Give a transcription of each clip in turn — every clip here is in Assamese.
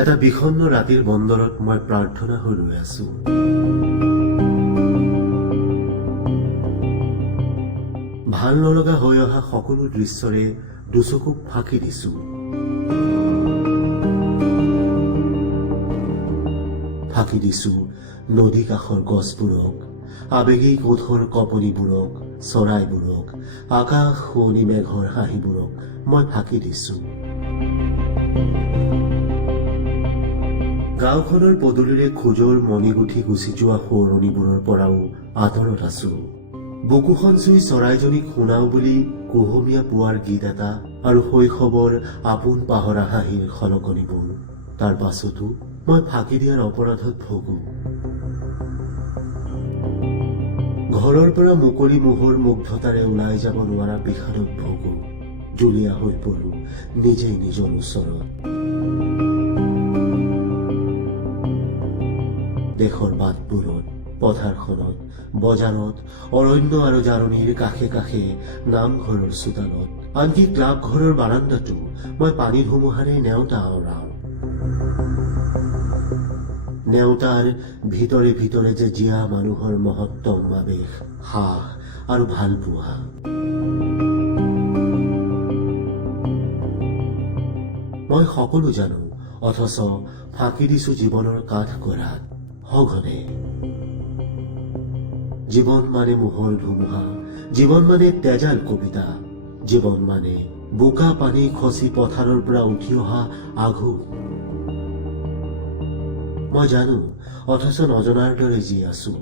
এটা বিষণ্ণ ৰাতিৰ বন্দৰত মই প্ৰাৰ্থনা হৈ ৰৈ আছো। ভাল নলগা হৈ অহা সকলো দৃশ্যৰে দুচকুক ফাঁকি দিছো। ফাঁকি দিছো নদী কাষৰ গছবোৰক, আবেগিক ওঠৰ কপনিবোৰক, চৰাইবোৰক, আকাশ শুৱনি মেঘৰ হাঁহিবোৰক মই ফাঁকি দিছো। গাঁওখনৰ পদূলিৰে খোজৰ মণিগুঠি গুচি যোৱা সোঁৱৰণিবোৰৰ পৰাও আঁতৰত আছো। বুকুখন চুই চৰাইজনীক শুনাও বুলি কুহুমীয়া পুৱাৰ গীত এটা আৰু শৈশৱৰ আপোন পাহৰা হাঁহিৰ খলকনিবোৰ। তাৰ পাছতো মই ফাঁকি দিয়াৰ অপৰাধত ভোগো। ঘৰৰ পৰা মুকলি মোহৰ মুগ্ধতাৰে ওলাই যাব নোৱাৰা বিষাদত ভোগো। জুলীয়া হৈ পৰো নিজেই নিজৰ ওচৰত। দেশৰ বাটবোৰত, পথাৰখনত, বজাৰত, অৰণ্য আৰু জাৰণিৰ কাষে কাষে, নামঘৰৰ চোতালত, আনকি ক্লাব ঘৰৰ বাৰাণ্ডাতো মই পানীৰ ধুমুহাৰে নেওতা আওৰাও। নেওতাৰ ভিতৰে ভিতৰে যে জীয়া মানুহৰ মহত্তম আৱেশ, সাহ আৰু ভালপোৱা। মই সকলো জানো, অথচ ফাঁকি দিছো জীৱনৰ কাঠ গড়াত সঘনে। জীৱন মানে মোহৰ ধুমুহা, জীৱন মানে তেজাল কবিতা, জীৱন মানে বোকা পানী খচি পথাৰৰ পৰা উঠি অহা আঘু। মই জানো, অথচ নজনাৰ দৰে জি আছো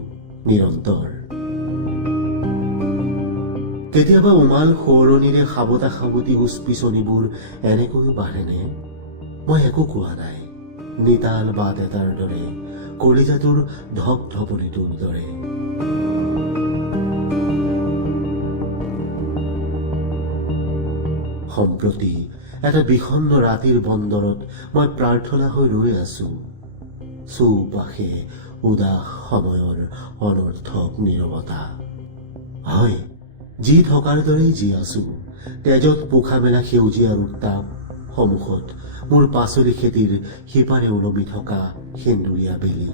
নিৰন্তৰ। কেতিয়াবা উমাল সোঁৱৰণিৰে সাবতা সাবতি উচ পিছনিবোৰ এনেকৈও বাঢ়েনে? মই একো কোৱা নাই, নিতাল বাট এটাৰ দৰে, কলিজাটোৰ ধপ ধপলিটোৰ দৰে। সম্প্ৰতি এটা বিষণ্ণ ৰাতিৰ বন্দৰত মই প্ৰাৰ্থনা হৈ ৰৈ আছো। চৌপাশে উদাস সময়ৰ অনৰ্থক নীৰৱতা। হয়, যি থকাৰ দৰেই জি আছো। তেজত পোখা মেলা সেউজীয়া উত্তাপ, সন্মুখত মোৰ পাচলি খেতিৰ সিপাৰে ওলমি থকা সেন্দুৰীয়া বেলি।